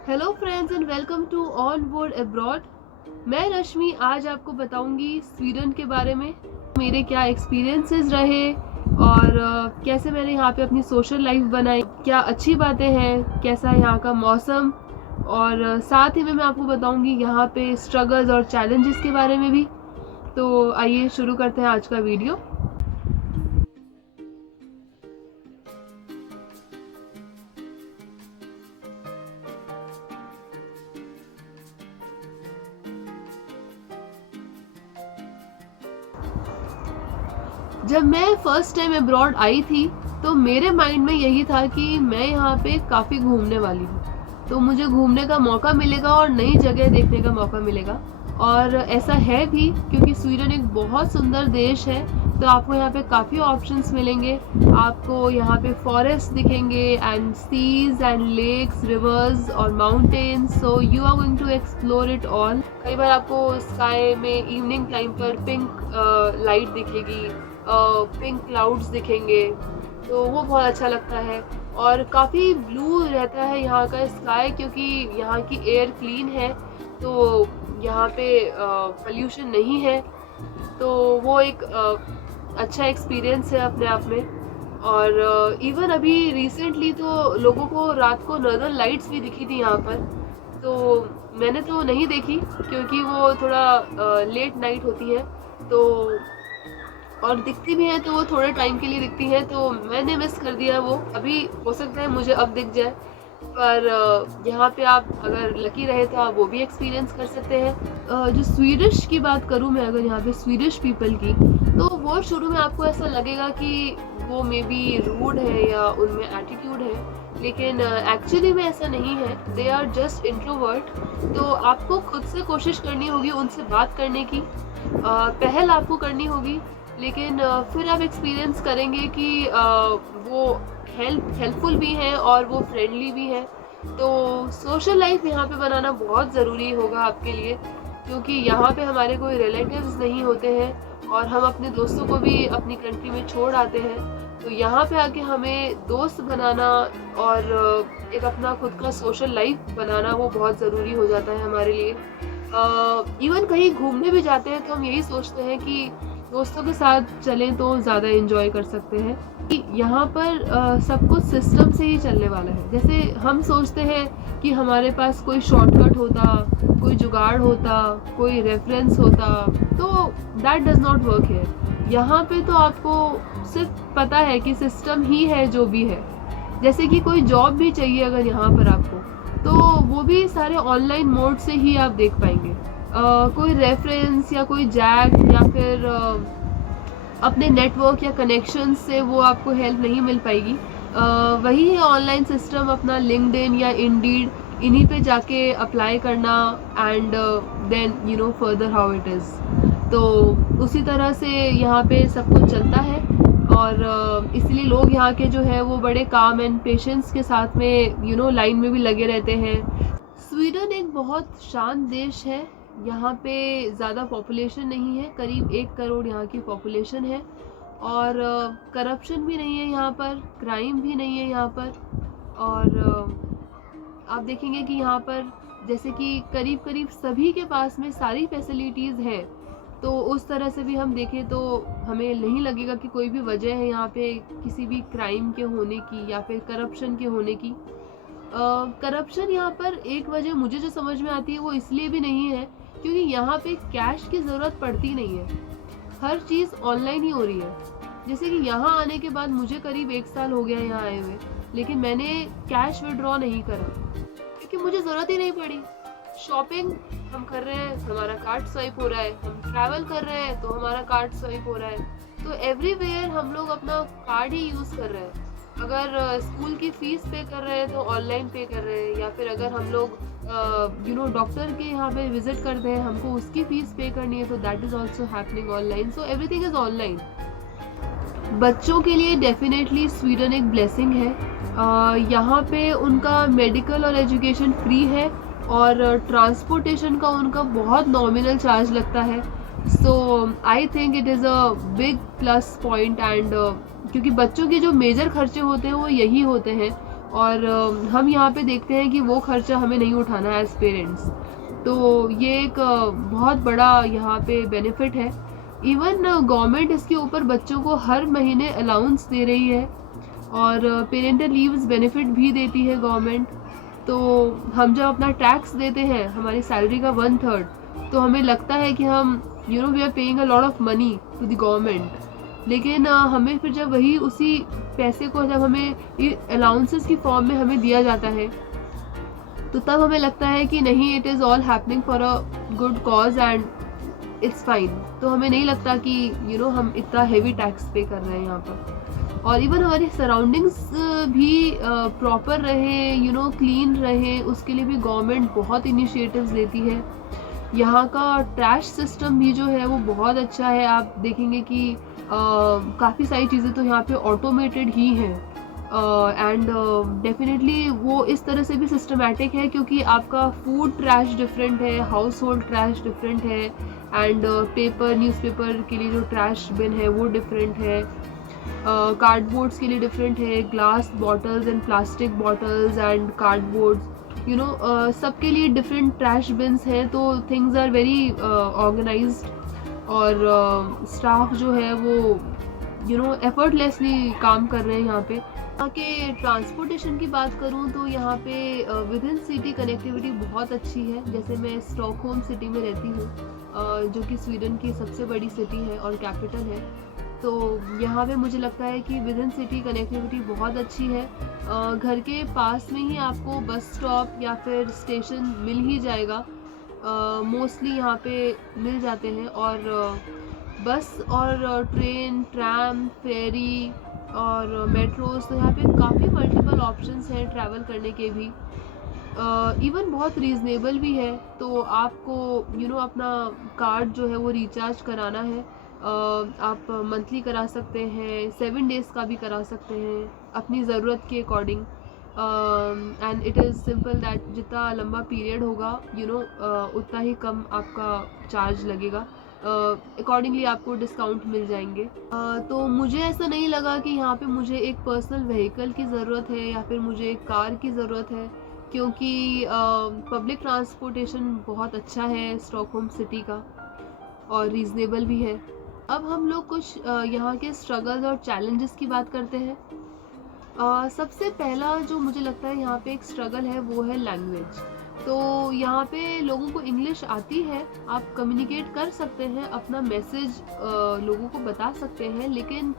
Hello friends and welcome to on board abroad. मैं रश्मि आज आपको बताऊंगी स्वीडन के बारे में, मेरे क्या एक्सपीरियंसेस रहे और कैसे मैंने यहाँ पे अपनी सोशल लाइफ बनाई, क्या अच्छी बातें हैं, कैसा है यहाँ का मौसम और साथ ही में मैं आपको बताऊंगी यहाँ पे स्ट्रगल्स और चैलेंजेस के बारे में भी। तो आइए शुरू करते हैं आज का वीडियो। जब मैं फर्स्ट टाइम अब्रॉड आई थी तो मेरे माइंड में यही था कि मैं यहाँ पे काफ़ी घूमने वाली हूँ, तो मुझे घूमने का मौका मिलेगा और नई जगह देखने का मौका मिलेगा। और ऐसा है भी क्योंकि स्वीडन एक बहुत सुंदर देश है, तो आपको यहाँ पे काफ़ी ऑप्शंस मिलेंगे। आपको यहाँ पे फॉरेस्ट दिखेंगे and seas and lakes, rivers और mountains, so you are going to explore it all. कई बार आपको स्काई में इवनिंग टाइम पर पिंक लाइट दिखेगी, पिंक क्लाउड्स दिखेंगे, तो वो बहुत अच्छा लगता है। और काफ़ी ब्लू रहता है यहाँ का स्काई क्योंकि यहाँ की एयर क्लीन है, तो यहाँ पे पोल्यूशन नहीं है, तो वो एक अच्छा एक्सपीरियंस है अपने आप में। और इवन अभी रिसेंटली तो लोगों को रात को नॉर्दर्न लाइट्स भी दिखी थी यहाँ पर, तो मैंने तो नहीं देखी क्योंकि वो थोड़ा लेट नाइट होती है, तो और दिखती भी है तो वो थोड़े टाइम के लिए दिखती है, तो मैंने मिस कर दिया वो। अभी हो सकता है मुझे अब दिख जाए, पर यहाँ पे आप अगर लकी रहे तो आप वो भी एक्सपीरियंस कर सकते हैं। जो स्वीडिश की बात करूँ मैं, अगर यहाँ पे स्वीडिश पीपल की, तो वो शुरू में आपको ऐसा लगेगा कि वो मे बी रूड है या उनमें एटीट्यूड है, लेकिन एक्चुअली में ऐसा नहीं है। They are just introvert. तो आपको खुद से कोशिश करनी होगी उनसे बात करने की, पहल आपको करनी होगी, लेकिन फिर आप एक्सपीरियंस करेंगे कि वो हेल्पफुल भी हैं और वो फ्रेंडली भी हैं। तो सोशल लाइफ यहाँ पे बनाना बहुत ज़रूरी होगा आपके लिए, क्योंकि यहाँ पे हमारे कोई रिलेटिव्स नहीं होते हैं और हम अपने दोस्तों को भी अपनी कंट्री में छोड़ आते हैं। तो यहाँ पे आके हमें दोस्त बनाना और एक अपना खुद का सोशल लाइफ बनाना वो बहुत ज़रूरी हो जाता है हमारे लिए। इवन कहीं घूमने भी जाते हैं तो हम यही सोचते हैं कि दोस्तों के साथ चलें तो ज़्यादा एंजॉय कर सकते हैं। यहाँ पर सब कुछ सिस्टम से ही चलने वाला है। जैसे हम सोचते हैं कि हमारे पास कोई शॉर्टकट होता, कोई जुगाड़ होता, कोई रेफरेंस होता, तो that does not work here. यहाँ पे तो आपको सिर्फ पता है कि सिस्टम ही है जो भी है। जैसे कि कोई जॉब भी चाहिए अगर यहाँ पर आपको, तो वो भी सारे ऑनलाइन मोड से ही आप देख पाएंगे। कोई रेफरेंस या कोई जैक या फिर अपने नेटवर्क या कनेक्शन से वो आपको हेल्प नहीं मिल पाएगी। वही है ऑनलाइन सिस्टम, अपना लिंक्डइन या इंडीड, इन्हीं पे जाके अप्लाई करना and then you know further how it is. तो उसी तरह से यहाँ पे सब कुछ चलता है और इसलिए लोग यहाँ के जो है वो बड़े काम एंड पेशेंस के साथ में यू नो लाइन में भी लगे रहते हैं। स्वीडन एक बहुत शांत देश है। यहाँ पे ज़्यादा पॉपुलेशन नहीं है, करीब 1 करोड़ यहाँ की पॉपुलेशन है। और करप्शन भी नहीं है यहाँ पर, क्राइम भी नहीं है यहाँ पर। और आप देखेंगे कि यहाँ पर जैसे कि करीब करीब सभी के पास में सारी फैसिलिटीज़ हैं, तो उस तरह से भी हम देखें तो हमें नहीं लगेगा कि कोई भी वजह है यहाँ पे किसी भी क्राइम के होने की या फिर करप्शन के होने की। करप्शन यहाँ पर एक वजह मुझे जो समझ में आती है वो इसलिए भी नहीं है क्योंकि यहाँ पे कैश की ज़रूरत पड़ती नहीं है, हर चीज़ ऑनलाइन ही हो रही है। जैसे कि यहाँ आने के बाद मुझे करीब 1 साल हो गया यहाँ आए हुए, लेकिन मैंने कैश विड्रॉ नहीं करा क्योंकि मुझे ज़रूरत ही नहीं पड़ी। शॉपिंग हम कर रहे हैं, हमारा कार्ड स्वाइप हो रहा है, हम ट्रैवल कर रहे हैं तो हमारा कार्ड स्वाइप हो रहा है, तो एवरीवेयर हम लोग अपना कार्ड ही यूज़ कर रहे हैं। अगर स्कूल की फ़ीस पे कर रहे हैं तो ऑनलाइन पे कर रहे हैं, या फिर अगर हम लोग यू नो डॉक्टर के यहाँ पे विजिट करते हैं, हमको उसकी फ़ीस पे करनी है, तो that is also happening online. So everything is online. बच्चों के लिए डेफिनेटली स्वीडन एक ब्लेसिंग है। यहाँ पे उनका मेडिकल और एजुकेशन फ्री है और ट्रांसपोर्टेशन का उनका बहुत नॉमिनल चार्ज लगता है। So I think it is a big plus point and क्योंकि बच्चों के जो मेजर खर्चे होते हैं वो यही होते हैं, और हम यहाँ पे देखते हैं कि वो खर्चा हमें नहीं उठाना है एज पेरेंट्स। तो ये एक बहुत बड़ा यहाँ पे बेनिफिट है। इवन गवर्नमेंट इसके ऊपर बच्चों को हर महीने अलाउंस दे रही है और पेरेंटल लीव्स बेनिफिट भी देती है गवर्नमेंट। तो हम जब अपना टैक्स देते हैं हमारी सैलरी का 1/3, तो हमें लगता है कि हम we are paying a lot of money to the government. लेकिन हमें फिर जब वही उसी पैसे को जब हमें अलाउंसेस की फॉर्म में हमें दिया जाता है, तो तब हमें लगता है कि नहीं, it is all happening for a good cause and it's fine. तो हमें नहीं लगता कि हम इतना हेवी टैक्स पे कर रहे हैं यहाँ पर। और इवन हमारी सराउंडिंग्स भी प्रॉपर रहे, क्लीन रहे, उसके लिए भी गवर्नमेंट बहुत इनिशिएटिव्स लेती है। यहाँ का ट्रैश सिस्टम भी जो है वो बहुत अच्छा है। आप देखेंगे कि काफ़ी सारी चीज़ें तो यहाँ पे ऑटोमेटेड ही हैं एंड डेफिनेटली वो इस तरह से भी सिस्टमैटिक है क्योंकि आपका फूड ट्रैश डिफरेंट है, हाउस होल्ड ट्रैश डिफरेंट है एंड पेपर न्यूज़पेपर के लिए जो ट्रैश बिन है वो डिफरेंट है, कार्डबोर्ड्स के लिए डिफरेंट है, glass bottles and plastic bottles and cardboards, सबके लिए डिफरेंट ट्रैश बिन्स हैं। तो थिंग्स आर वेरी ऑर्गेनाइज्ड और स्टाफ जो है वो एफर्टलेसली काम कर रहे हैं यहाँ पे। यहाँ के ट्रांसपोर्टेशन की बात करूँ तो यहाँ पे विद इन सिटी कनेक्टिविटी बहुत अच्छी है। जैसे मैं स्टॉकहोम सिटी में रहती हूँ जो कि स्वीडन की सबसे बड़ी सिटी है और कैपिटल है। तो यहाँ पे मुझे लगता है कि विद इन सिटी कनेक्टिविटी बहुत अच्छी है। घर के पास में ही आपको बस स्टॉप या फिर स्टेशन मिल ही जाएगा, मोस्टली यहाँ पे मिल जाते हैं। और बस और ट्रेन, ट्रैम, फेरी और मेट्रोज, तो यहाँ पे काफ़ी मल्टीपल ऑप्शंस हैं ट्रैवल करने के भी। इवन बहुत रीज़नेबल भी है। तो आपको अपना कार्ड जो है वो रिचार्ज कराना है, आप मंथली करा सकते हैं, 7 डेज़ का भी करा सकते हैं अपनी ज़रूरत के according. And it is simple that जितना लंबा पीरियड होगा उतना ही कम आपका चार्ज लगेगा, अकॉर्डिंगली आपको डिस्काउंट मिल जाएंगे। तो मुझे ऐसा नहीं लगा कि यहाँ पे मुझे एक पर्सनल व्हीकल की ज़रूरत है या फिर मुझे एक कार की ज़रूरत है, क्योंकि पब्लिक ट्रांसपोर्टेशन बहुत अच्छा है स्टॉकहोम सिटी का और रीज़नेबल भी है। अब हम लोग कुछ यहाँ के स्ट्रगल्स और चैलेंजेस की बात करते हैं। सबसे पहला जो मुझे लगता है यहाँ पे एक स्ट्रगल है वो है लैंग्वेज। तो यहाँ पे लोगों को इंग्लिश आती है, आप कम्युनिकेट कर सकते हैं, अपना मैसेज लोगों को बता सकते हैं, लेकिन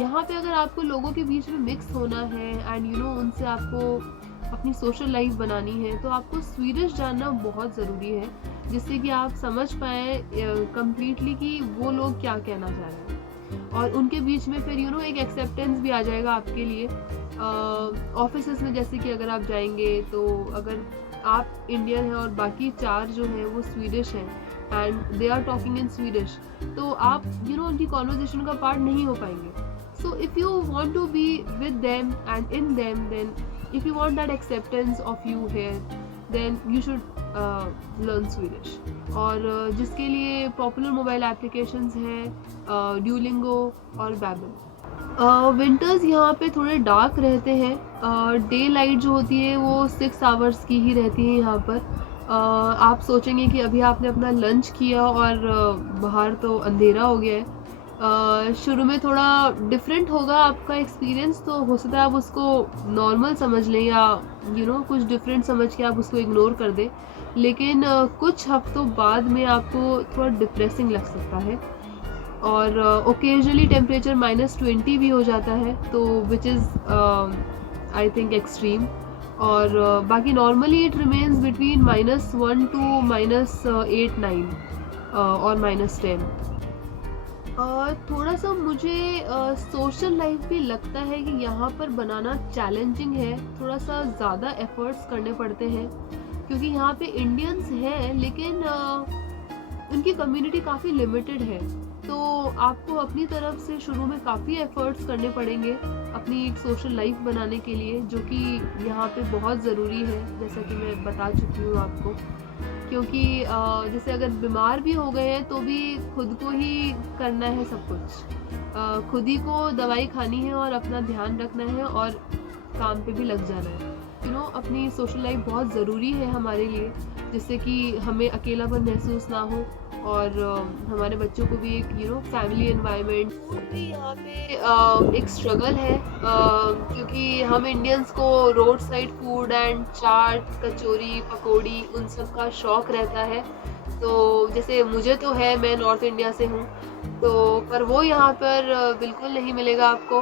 यहाँ पे अगर आपको लोगों के बीच में मिक्स होना है एंड उनसे आपको अपनी सोशल लाइफ बनानी है, तो आपको स्वीडिश जानना बहुत ज़रूरी है, जिससे कि आप समझ पाएँ कम्प्लीटली कि वो लोग क्या कहना चाह रहे हैं। और उनके बीच में फिर एक एक्सेप्टेंस भी आ जाएगा आपके लिए। ऑफिसेस में जैसे कि अगर आप जाएंगे तो अगर आप इंडियन हैं और बाकी 4 जो हैं वो स्वीडिश हैं and they are talking in Swedish, तो आप उनकी कॉन्वर्जेशन का पार्ट नहीं हो पाएंगे। So if you want to be with them and in them, then if you want that acceptance of you here, then you should learn Swedish. और जिसके लिए पॉपुलर मोबाइल एप्लीकेशंस हैं ड्यूलिंगो और Babbel. Winters यहाँ पे थोड़े dark रहते हैं, डे लाइट जो होती है वो 6 आवर्स की ही रहती है यहाँ पर। आप सोचेंगे कि अभी आपने अपना लंच किया और बाहर तो अंधेरा हो गया है। शुरू में थोड़ा डिफरेंट होगा आपका एक्सपीरियंस, तो हो सकता है आप उसको नॉर्मल समझ लें या कुछ डिफरेंट समझ के आप उसको इग्नोर कर दें, लेकिन कुछ हफ्तों बाद में आपको थोड़ा डिप्रेसिंग लग सकता है। और ओकेजनली टेम्परेचर -20 भी हो जाता है, तो which is I think extreme. और बाकी normally it remains between -1 to -8-9 और -10। और थोड़ा सा मुझे सोशल लाइफ भी लगता है कि यहाँ पर बनाना चैलेंजिंग है, थोड़ा सा ज़्यादा एफर्ट्स करने पड़ते हैं, क्योंकि यहाँ पे इंडियंस हैं लेकिन उनकी कम्युनिटी काफ़ी लिमिटेड है। तो आपको अपनी तरफ से शुरू में काफ़ी एफर्ट्स करने पड़ेंगे अपनी एक सोशल लाइफ बनाने के लिए, जो कि यहाँ पे बहुत ज़रूरी है, जैसा कि मैं बता चुकी हूँ आपको। क्योंकि जैसे अगर बीमार भी हो गए हैं तो भी खुद को ही करना है सब कुछ, खुद ही को दवाई खानी है और अपना ध्यान रखना है। और काम पे भी लग जाना है। अपनी सोशल लाइफ बहुत ज़रूरी है हमारे लिए, जिससे कि हमें अकेलापन महसूस ना हो और हमारे बच्चों को भी एक फैमिली एनवायरनमेंट। फूड भी यहाँ पे एक स्ट्रगल है, क्योंकि हम इंडियंस को रोड साइड फूड एंड चाट, कचौरी, पकौड़ी उन सब का शौक रहता है। तो जैसे मुझे तो है, मैं नॉर्थ इंडिया से हूँ, तो पर वो यहाँ पर बिल्कुल नहीं मिलेगा आपको,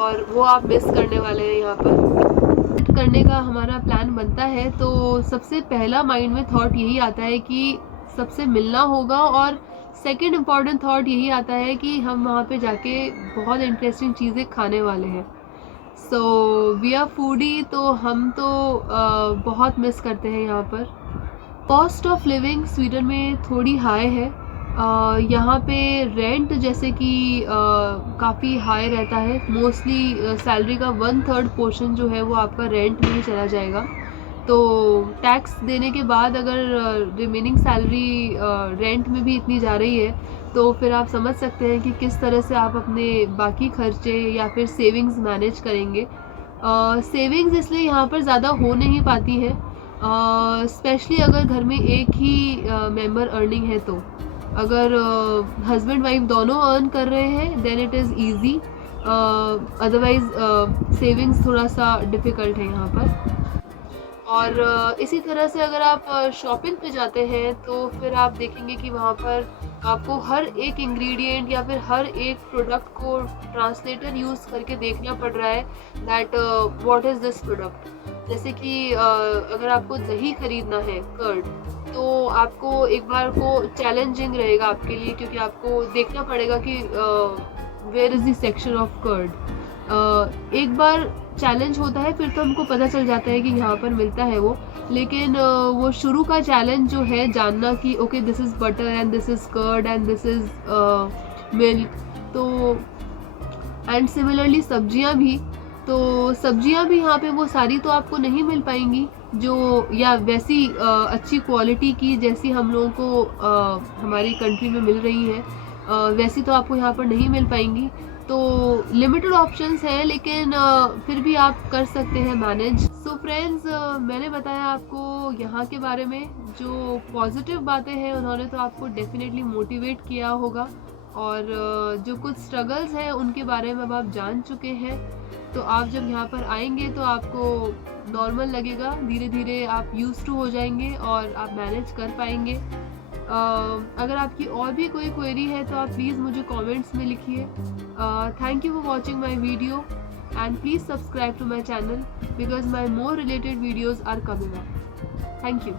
और वो आप मिस करने वाले हैं यहाँ पर। करने का हमारा प्लान बनता है तो सबसे पहला माइंड में थॉट यही आता है कि सबसे मिलना होगा, और सेकंड इम्पॉर्टेंट थॉट यही आता है कि हम वहाँ पे जाके बहुत इंटरेस्टिंग चीज़ें खाने वाले हैं। सो वी आर फूडी, तो हम तो बहुत मिस करते हैं यहाँ पर। कॉस्ट ऑफ लिविंग स्वीडन में थोड़ी हाई है। यहाँ पे रेंट जैसे कि काफ़ी हाई रहता है। मोस्टली सैलरी का 1/3 पोर्शन जो है वो आपका रेंट में ही चला जाएगा। तो टैक्स देने के बाद अगर रिमेनिंग सैलरी रेंट में भी इतनी जा रही है, तो फिर आप समझ सकते हैं कि किस तरह से आप अपने बाकी खर्चे या फिर सेविंग्स मैनेज करेंगे। सेविंग्स इसलिए यहाँ पर ज़्यादा हो नहीं पाती है, स्पेशली अगर घर में एक ही मेंबर अर्निंग है। तो अगर हस्बैंड वाइफ दोनों अर्न कर रहे हैं then it is easy, otherwise savings थोड़ा सा डिफ़िकल्ट है यहाँ पर। और इसी तरह से अगर आप शॉपिंग पे जाते हैं तो फिर आप देखेंगे कि वहाँ पर आपको हर एक इंग्रेडिएंट या फिर हर एक प्रोडक्ट को ट्रांसलेटर यूज़ करके देखना पड़ रहा है that what is this product. जैसे कि अगर आपको दही खरीदना है, कर्ड, तो आपको एक बार को चैलेंजिंग रहेगा आपके लिए, क्योंकि आपको देखना पड़ेगा कि where is the section of curd. एक बार चैलेंज होता है फिर तो हमको पता चल जाता है कि यहाँ पर मिलता है वो, लेकिन वो शुरू का चैलेंज जो है जानना कि okay this is butter and this is curd and this is milk. तो एंड सिमिलरली सब्जियाँ भी, तो सब्जियाँ भी यहाँ पे वो सारी तो आपको नहीं मिल पाएंगी जो, या वैसी अच्छी क्वालिटी की जैसी हम लोगों को हमारी कंट्री में मिल रही है, वैसी तो आपको यहाँ पर नहीं मिल पाएंगी। तो लिमिटेड ऑप्शंस हैं, लेकिन फिर भी आप कर सकते हैं मैनेज। सो फ्रेंड्स, मैंने बताया आपको यहाँ के बारे में। जो पॉजिटिव बातें हैं उन्होंने तो आपको डेफिनेटली मोटिवेट किया होगा, और जो कुछ स्ट्रगल्स हैं उनके बारे में अब आप जान चुके हैं। तो आप जब यहाँ पर आएंगे तो आपको नॉर्मल लगेगा, धीरे धीरे आप यूज्ड टू हो जाएंगे और आप मैनेज कर पाएंगे। अगर आपकी और भी कोई क्वेरी है तो आप प्लीज़ मुझे कमेंट्स में लिखिए। Thank you for watching my video and please subscribe to my channel because my more related videos are coming up. Thank you.